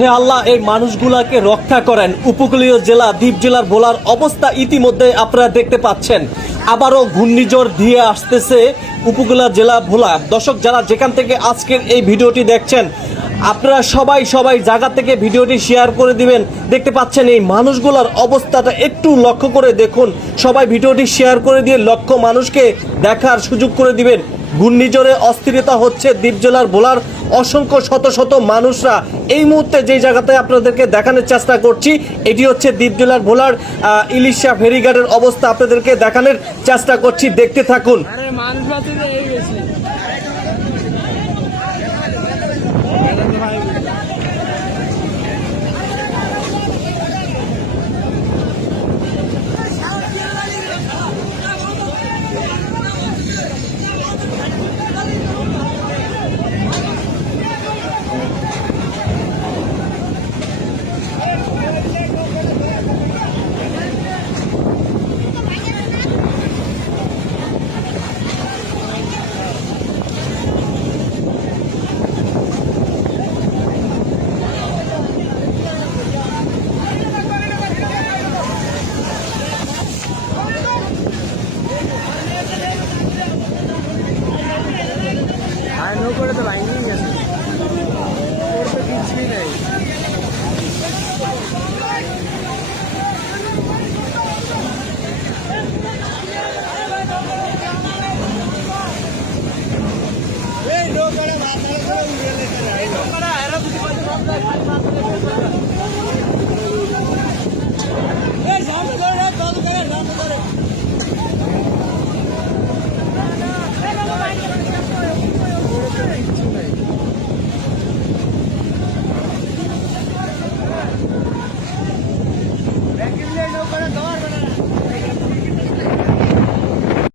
হে আল্লাহ, এই মানুষগুলাকে রক্ষা করেন। উপকূলীয় জেলা দ্বীপ জেলার ভোলার অবস্থা ইতিমধ্যে আপনারা দেখতে পাচ্ছেন। আবারও ঘূর্ণিঝড় দিয়ে আসতেছে উপকূলীয় জেলা ভোলা। দর্শক, যারা যেখান থেকে আজকের এই ভিডিওটি দেখছেন, আপনারা সবাই জায়গা থেকে ভিডিওটি শেয়ার করে দিবেন। দেখতে পাচ্ছেন এই মানুষগুলোর অবস্থাটা একটু লক্ষ্য করে দেখুন। সবাই ভিডিওটি শেয়ার করে দিয়ে লক্ষ মানুষকে দেখার সুযোগ করে দিবেন। ঘূর্ণিঝড়ে অস্থিরতা হচ্ছে দ্বীপ জেলার ভোলার অসংখ্য শত মানুষরা। এই মুহূর্তে যে জায়গাতে আপনাদেরকে দেখানোর চেষ্টা করছি, এটি হচ্ছে দ্বীপ জেলার ভোলার ইলিশা ফেরিঘাটের অবস্থা আপনাদেরকে দেখানোর চেষ্টা করছি। দেখতে থাকুন।